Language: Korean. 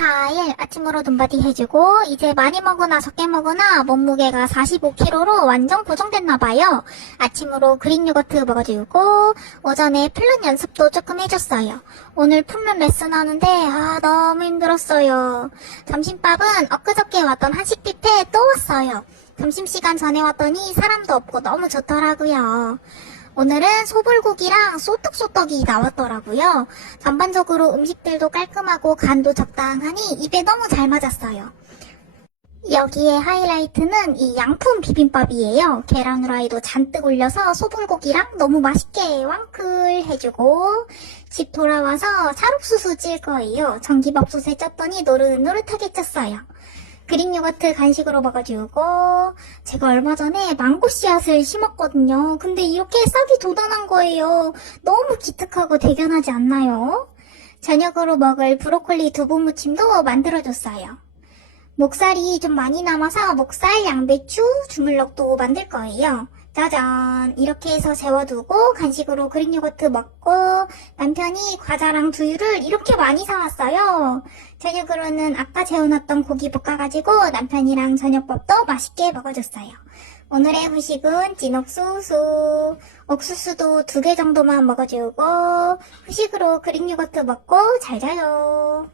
4일 아침으로 눈바디 해주고 이제 많이 먹으나 적게 먹으나 몸무게가 45kg로 완전 고정됐나봐요. 아침으로 그릭 요거트 먹어주고 오전에 플룻 연습도 조금 해줬어요. 오늘 플룻 레슨 하는데 아 너무 힘들었어요. 점심밥은 엊그저께 왔던 한식 뷔페 또 왔어요. 점심시간 전에 왔더니 사람도 없고 너무 좋더라고요. 오늘은 소불고기랑 소떡소떡이 나왔더라고요. 전반적으로 음식들도 깔끔하고 간도 적당하니 입에 너무 잘 맞았어요. 여기에 하이라이트는 이 양품 비빔밥이에요. 계란 후라이도 잔뜩 올려서 소불고기랑 너무 맛있게 왕클 해주고 집 돌아와서 찰옥수수 찔 거예요. 전기밥솥에 쪘더니 노릇노릇하게 쪘어요. 그릭 요거트 간식으로 먹어주고 제가 얼마 전에 망고 씨앗을 심었거든요. 근데 이렇게 싹이 돋아난 거예요. 너무 기특하고 대견하지 않나요? 저녁으로 먹을 브로콜리 두부 무침도 만들어줬어요. 목살이 좀 많이 남아서 목살, 양배추, 주물럭도 만들 거예요. 짜잔! 이렇게 해서 재워두고 간식으로 그릭 요거트 먹고 남편이 과자랑 두유를 이렇게 많이 사왔어요. 저녁으로는 아까 재워놨던 고기 볶아가지고 남편이랑 저녁밥도 맛있게 먹어줬어요. 오늘의 후식은 찐 옥수수. 옥수수도 두 개 정도만 먹어주고 후식으로 그릭 요거트 먹고 잘 자요.